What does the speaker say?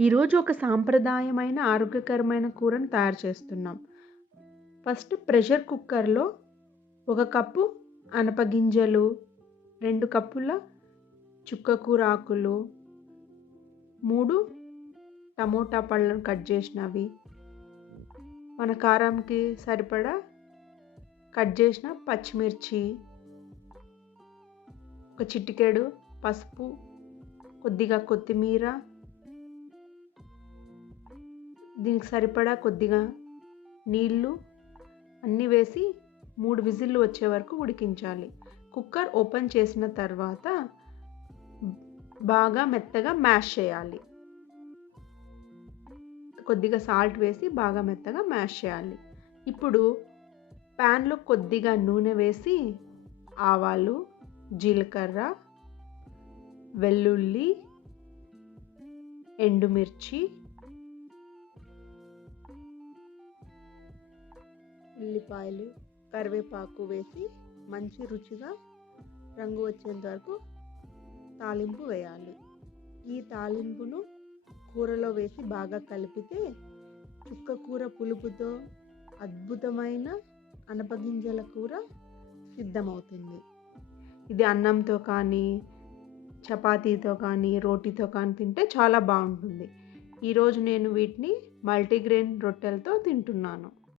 ఈరోజు ఒక సాంప్రదాయమైన ఆరోగ్యకరమైన కూరను తయారు చేస్తున్నాం. ఫస్ట్ ప్రెషర్ కుక్కర్‌లో 1 కప్పు అనపగింజలు, 2 కప్పుల చుక్కకూర ఆకులు, 3 టమోటా పళ్ళను కట్ చేసినవి, మన కారంకి సరిపడా కట్ చేసిన పచ్చిమిర్చి, ఒక చిటికెడు పసుపు, కొద్దిగా కొత్తిమీర, దీనికి సరిపడా కొద్దిగా నీళ్ళు అన్నీ వేసి 3 విజిల్లు వచ్చే వరకు ఉడికించాలి. కుక్కర్ ఓపెన్ చేసిన తర్వాత బాగా మెత్తగా మ్యాష్ చేయాలి. కొద్దిగా సాల్ట్ వేసి బాగా మెత్తగా మ్యాష్ చేయాలి. ఇప్పుడు ప్యాన్‌లో కొద్దిగా నూనె వేసి ఆవాలు, జీలకర్ర, వెల్లుల్లి, ఎండుమిర్చి, ఉల్లిపాయలు, కరివేపాకు వేసి మంచి రుచిగా రంగు వచ్చేంత వరకు తాలింపు వేయాలి. ఈ తాలింపును కూరలో వేసి బాగా కలిపితే చుక్కకూర పులుపుతో అద్భుతమైన అనపగింజల కూర సిద్ధమవుతుంది. ఇది అన్నంతో కానీ, చపాతీతో కానీ, రోటీతో కానీ తింటే చాలా బాగుంటుంది. ఈరోజు నేను వీటిని మల్టీగ్రెయిన్ రొట్టెలతో తింటున్నాను.